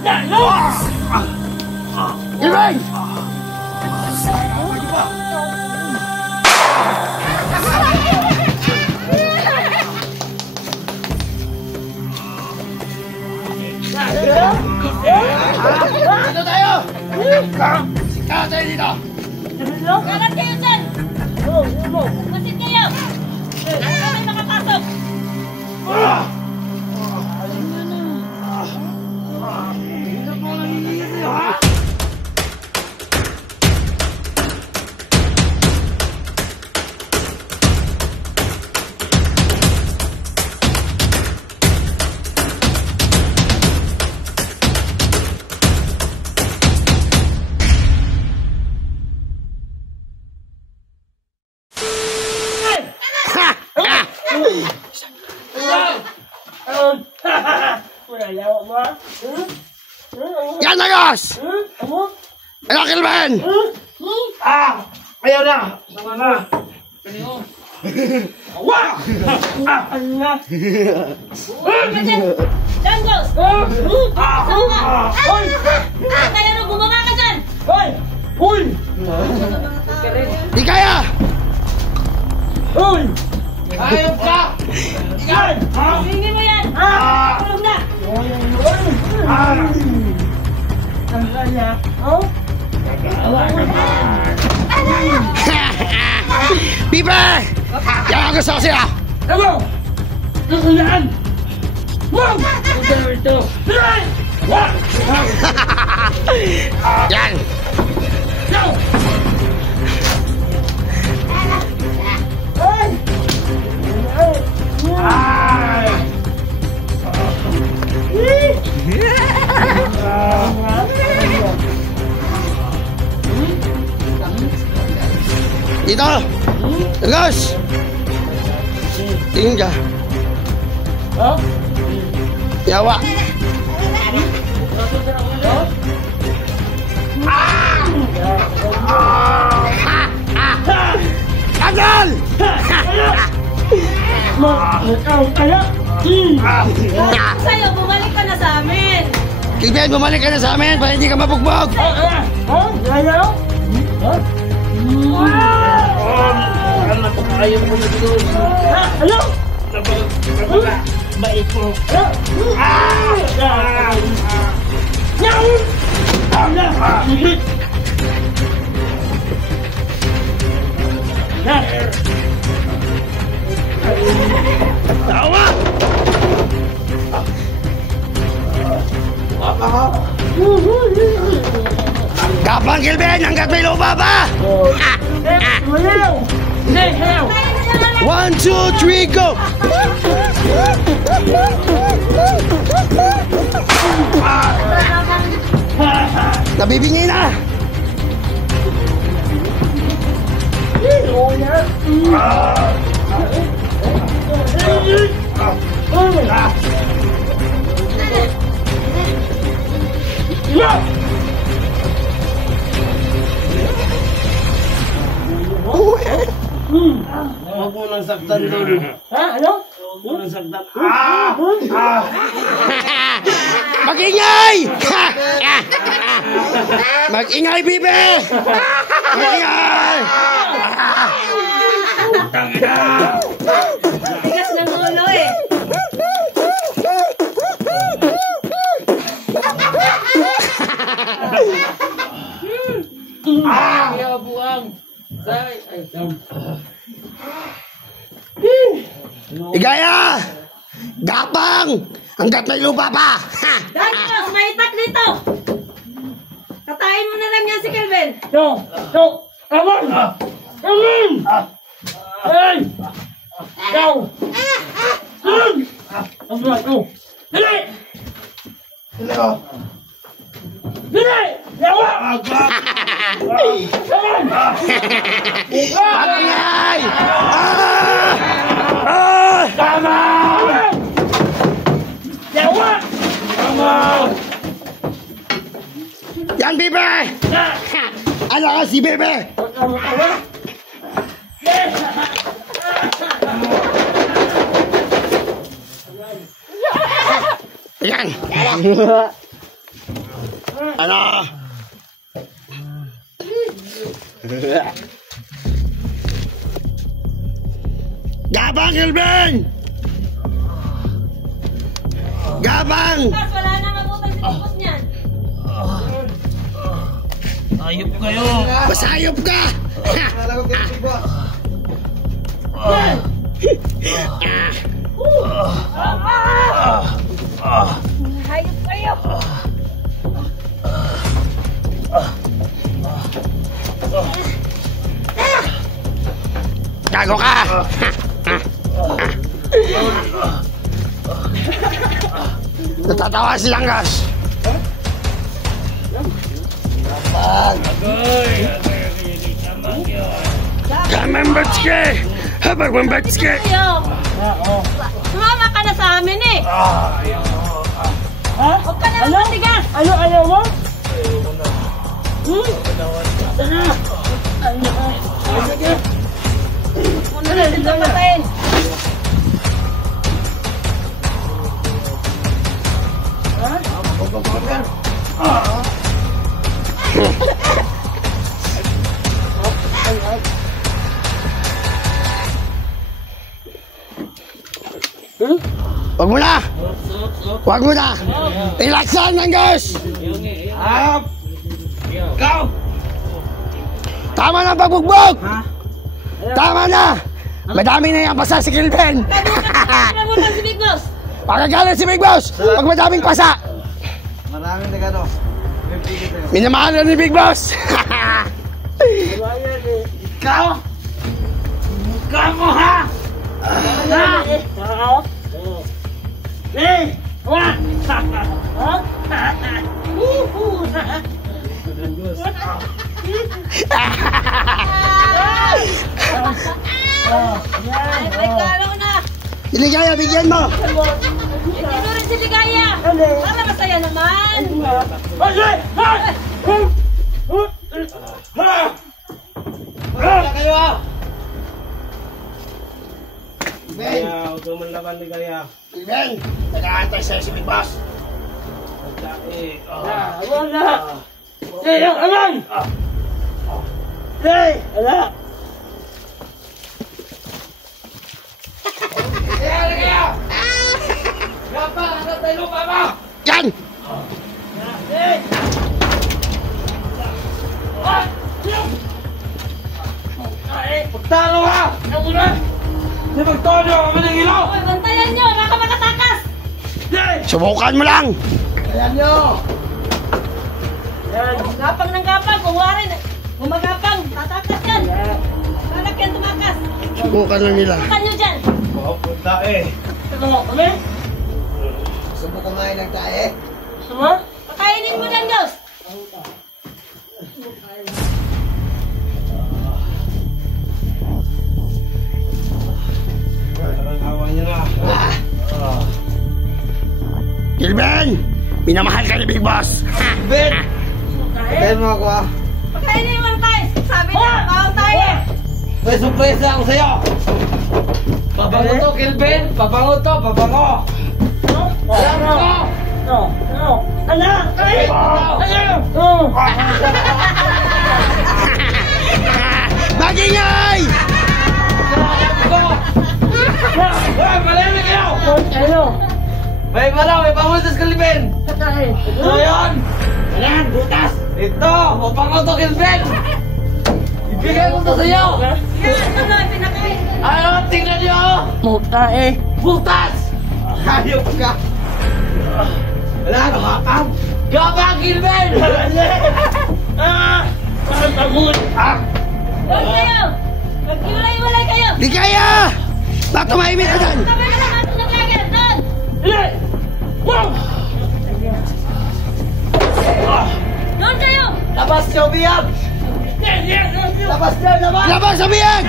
Gilbert! Dito tayo! Sika tayo dito! Kalat kayo dyan! Masit kayo! Ano kami makapasok? Yan na, Gus! Ano, Kilben? Ayaw na! Sama na! Kanino? Wah! Ano na? Django! Tayo na, bumaba ka dyan! Hoy! Hoy! Di kaya! Hoy! Ayaw ka! Yan! Hindi mo yan! Tulog na! Ang kanya? Oh? Pipe! Yan ang gusto ko siya! Ano? Gusto yan! Wag! Ito ito! Bilay! Wag! Yan! Yo! Ay! Ay! Dito! Gus! Tingin ka. Oh? Yawa! Agol! Ikaw kaya? Sa'yo, bumalik ka na sa amin! Kilben, bumalik ka na sa amin para hindi ka mabugbog! Oh? Ayaw? Ano po kayo mo dito? Ano? Bait mo. Tawa! Kapang Kilben, hanggat may lupa pa! 1, 2, 3, go! Nabibingi na! Huwag mo nang saktan doon. Ha? Ano? Huwag mo nang saktan. Mag-ingay! Mag-ingay, Pipe! Mag-ingay! Tigas ng ulo eh! Kaya buang. Igaya! Gapang! Hanggat may lupa pa! Daniels, may itak dito! Katayin mo na lang yan si Kelvin! Yo! Yo! Aman! Aman! Hey! Yo! Aman! Aman! Yo! Dili! Hello? Dili! Yawa! Aman! Mag-ingay! Tama! Yawa! Tama! Yan, Pipe! Ano ka si Pipe? Yan! Ano? Gabang, Kelvin! Gabang! Boss, wala nang abutan si Boss niyan. Ayop kayo. Masayop ka! Nalagot kayo si boss. Hayop kayo. Gago ka! Natatawa si Langgas. Kamang batske! Habang mong batske! Kayo. Sumama ka na sa amin eh. Huwag ka na matigas. Ano ayaw mo? Muna na dito patayin. Wag mo na! Wag mo na! Relaxan, Langgas! Up! Go! Tama na ang pagbugbog! Tama na! Madami na yung pasa si Kelvin! Nabutan si Big Boss. Pagkagalan si Big Boss! Pag madaming pasa! Maraming nagano. Minamahal na ni Big Boss! Ikaw! Mukha mo ha! Eh! What? Ay, kalaw na. Iligaya, bigyan mo! Ito rin si Ligaya. Para masaya naman. Wala kayo ah! Kaya, huwag mo laban ni Gaya. Kelvin, nag-aantay sa'yo si Big Boss. Wala! Hey, aman! Hey! Wala! Yan! Pagtalo ha! Ano mo na? Di magtono kami ng ilaw! Uy, bantayan nyo. Baka makatakas. Subukan mo lang! Ayan nyo! Gapang ng gapang. Kung wari, gumagapang. Tatakas yan. Balak yan tumakas. Subukan lang nila. Tukan nyo dyan. Oh, punta eh. Ano kami? Gusto mo kumain ng tae? Sama? Pakainin mo lang, Diyos. Parang awa niyo na. Kelvin! Minamahal ka ni Big Boss! Ben! Ben mo ako ah! Pakainin mo lang tayo. Sabi niya, bawang tayo. May surpresa ako sa'yo! Pabango to, Kelvin! Pabango to, pabango! Pabango to! Magingay! Malamig kayo! May pala, may pangutas Kelvin! Ito yun! Ayan, butas! Ito! Pabango to, Kelvin! Ibigay ko to sa'yo! Ito na, pinakain. Ano, tingnan nyo! Muta eh! Butas! Hayop ka! Wala, nakakam! Gabang, Kelvin! Parang pagod! Doon kayo. Maghiwalay-walay kayo. Di kaya! Ba't tumahimik ka dyan? Sabi ka lang ato naglagan. Doon. Doon kayo. Labas nyo, Biyag! Labas nyo, labas! Labas sa biyag!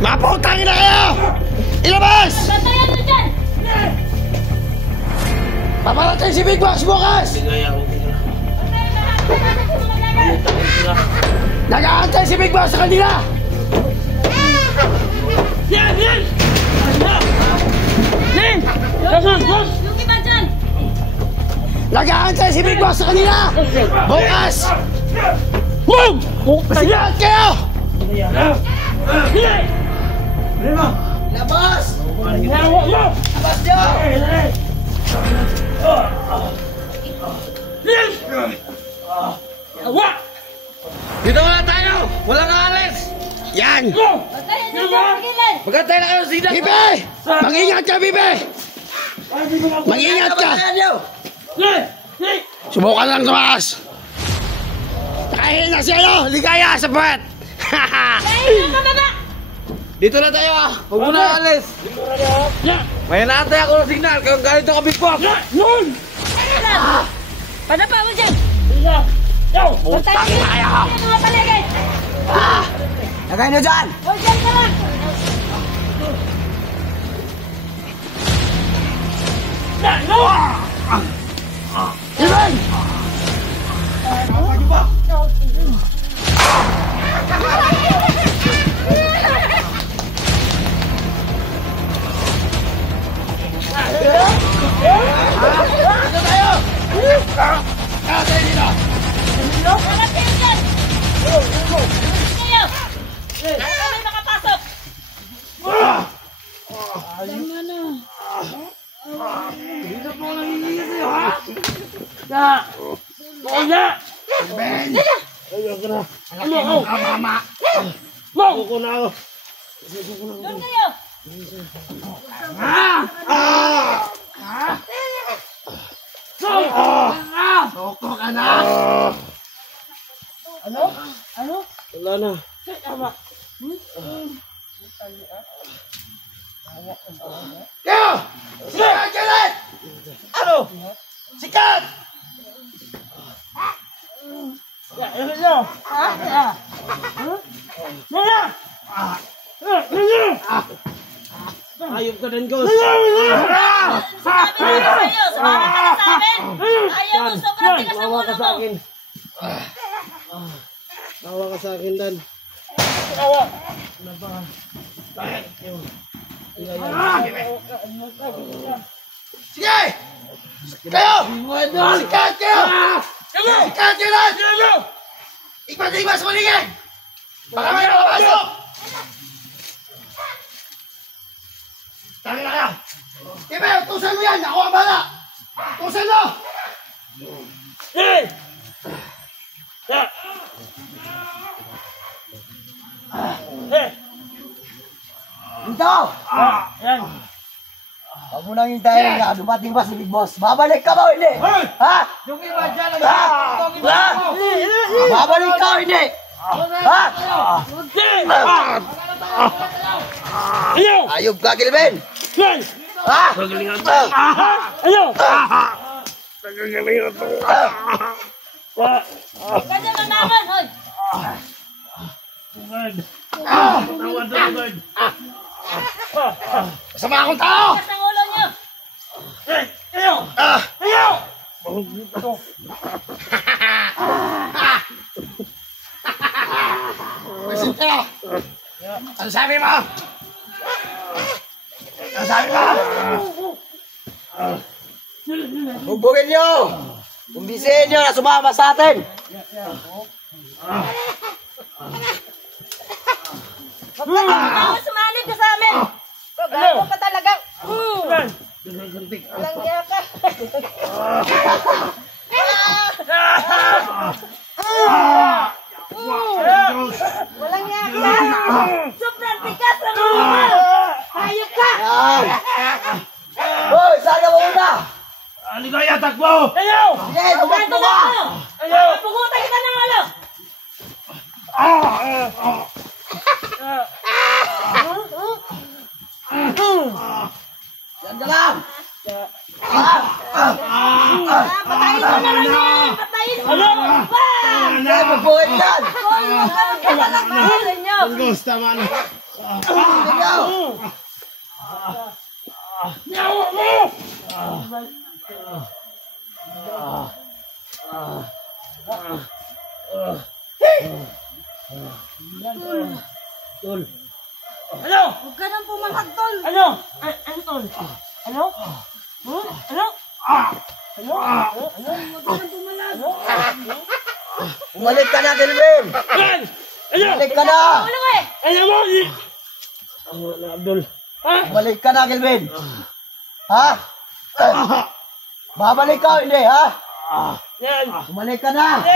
Maputangin na kayo! Ilabas! Bantayan nyo dyan. Paparating si Big Boss bukas! Bantayan lahat. Bantayan sa mga naglagan. Nag-aantay si Big Boss sa kanila! Yung iba dyan. Nag-aantay si Big Boss sa kanila! Bukas! Masigahan kayo! Labas! Labas nyo! Dito na tayo! Walang alis! Yan! Patayin niyo siya, pagilan! Magantay na kayo sa sinak! Bibe! Mag-ingat ka, Bibe! Mag-ingat ka! Subukan lang tumakas! Nakahina si ano? Ligaya sa puwet! Patayin niyo pababa! Dito na tayo ah! Huwag mo na alis! May naantay ako ng signal kaya ganito ka Big Boss! Padapa mo dyan! Patayin niyo yung mga paligid! Lagay nyo dyan! Huwag dyan ka lang! Iben! Hanap kayo dyan! Kayo! Saan kami makapasok? Doon kayo! Soko ka na! Wala na. Yo! Sikat ka rin! Ano? Sikat! Ayop ka din, Ghost. Sabi namin sa'yo, sumama ka na sa amin! Ayaw mo, sobrang tigas ang ulo mo! Tawa ka sa akin, Dan. Sige! Kayo! Sikat kayo! Sikat kayo lang! Ikpat-ikpat sa paligid! Baka may nakapasok! Tangin na kayo! Ibe, tusan mo yan! Ako ang bala! Tusan mo! Dito! Huwag mo nang hintayin na dumating ba si Big Boss? Babalik ka ba o hindi? Ha? Yung iba dyan, Ha? Babalik ka o hindi? Ha? Ayub ka, Kilben! Ha? Kanya mamaman, hoy! Masama akong tao! Tigas ang ulo niyo! Present kayo! Ano sabi mo? Ano sabi mo? Bugbugin nyo! Kumbisihin nyo na sumama sa atin! Huwag sumanib ka sa amin! Gago ka talaga! Walang niya ka! Walang niya ka! Sobrang tigas ang ulo mo! Hayop ka! Yan! Hoy, saan ka muna? Aligaya, takbo! Sige, tumakbo ka! Pugutan kita ng ulo! Yan ka lang! Patayin mo na lang yan! Patayin mo! Sige, bugbugin yan! Patayin niyo! Ghost, tama na. Bugbugin nyo! Huwag ka nang pumalhag, tol! Ano? Ano, tol? Ano? Ano? Bumalik ka na, Kelvin! Yan! Ano? Bumalik ka na! Ulo eh! Ano mo? Abdul. Ha? Bumalik ka na, Kelvin! Ha? Babalik ka o hindi, ha? Yan! Bumalik ka na!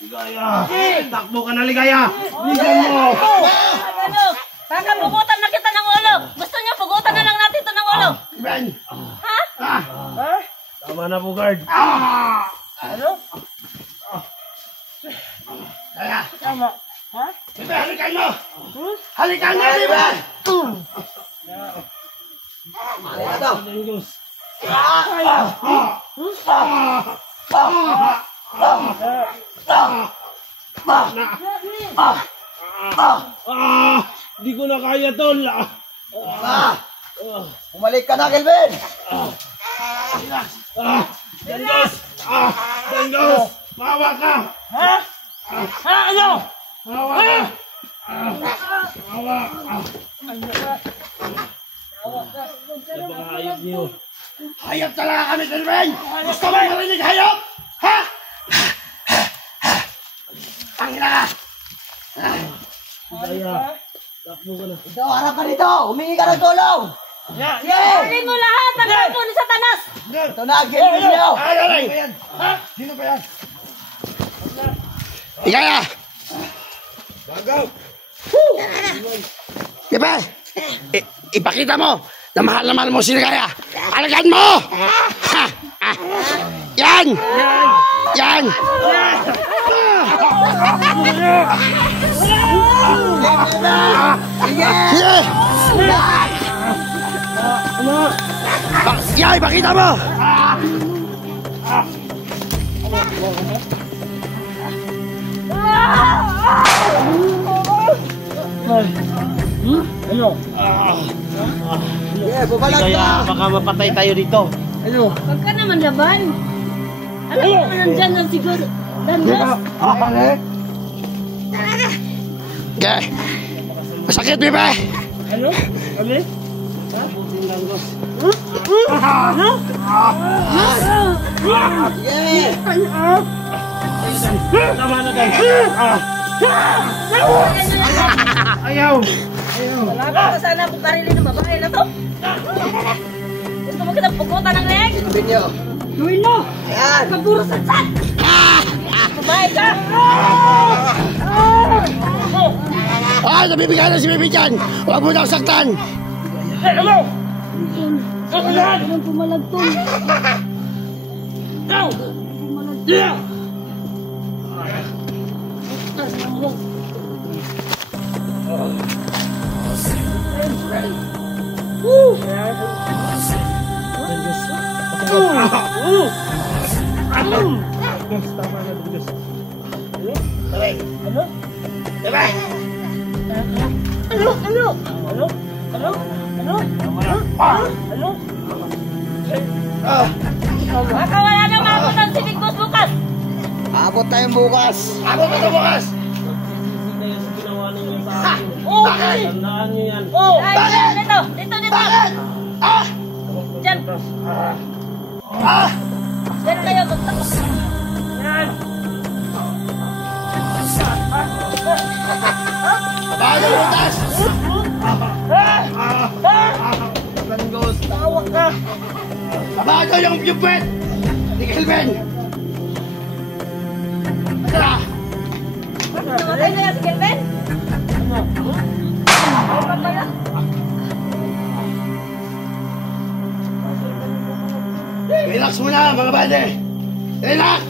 Ligaya! Takbo ka na, Ligaya! Ligan mo! Ano? Kaka, pugutan na kita ng ulo. Gusto niyo, pugutan na lang natin ito ng ulo. Ben! Ha? Tama na po, guard. Ano? Kaya! Tama. Ha? Bebe, halikan mo! Halikan mo, Bebe! Mali na to! Di ko na kaya, tol. Bumalik ka na, Kelvin! Dangos! Dangos! Mawa ka! Ha? Ha? Ano? Mawa ka! Mawa! Napakahayop niyo. Hayop talaga kami, Kelvin! Gusto mo marinig hayop? Ha? Tangina ka! Ligaya. Takbo ka na. Ito, harap ka dito! Humingi ka ng tulong! Kunin mo lahat ng ito ni Satanas. Ito na, Kelvin niyo! Ay! Ha? Sino ba yan? Ligaya! Gagaw! Bebe! Ipakita mo na mahal mo si Ligaya! Alagaan mo! Ha! Ha! Yan! Yan! Sige! Yan! Ipakita mo! Yeah, bubalag Ligaya, ka! baka mapatay tayo dito. Huwag ka naman laban. Alam mo naman nandyan lang siguro. Dandas. Okay. Masakit, Bebe! Ano? Ano? Yeah! Tama na tayo. Ayaw! Wala ka sana kung karili ng babae na to. Gusto mo kita pugutan ng leg? Kelvin niyo! Gawin mo. Yan! Pagpuro sa chat. Babae ka. Ah, nabibigay na si Bebe dyan! Huwag mo daw saktan! Hello! Kakalaan! Anong pumalagtong? Go! Yeah! Baka wala na maabot ang civic bus bukas. Abot tayong bukas! Abot ka bukas! Okay. Tandaan niyo yan. Ay, dito. Bakit? Ah! Diyan. Ah! Diyan kayo. Magtapos. Bakit ang butas? Tawag ka! Bakit yung puwet? Ni Kelvin! Tara! Namatay na yan si Kelvin? Relax muna mga bade! Relax!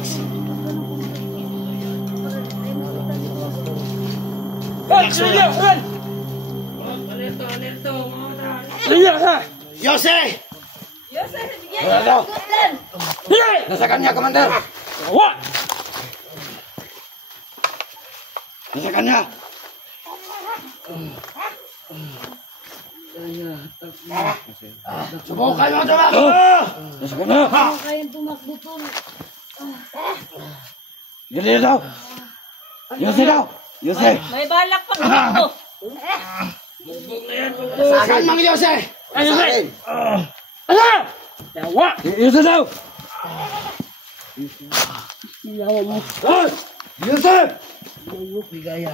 Relax muna! Yose! Yosef, bigyan niyo ng gutlan. Nasa kanya, Commander! What? Nasa kanya! Subukan mo tumakbo! Nasa kanya! Kayang tumakbo to. Yose daw! Yose daw! Yose! May balak pang tumakbo. Saan mang Yose? Ano Sa ba? akin! Ano? Tawa! Yose daw! Yusuf! Ligaya.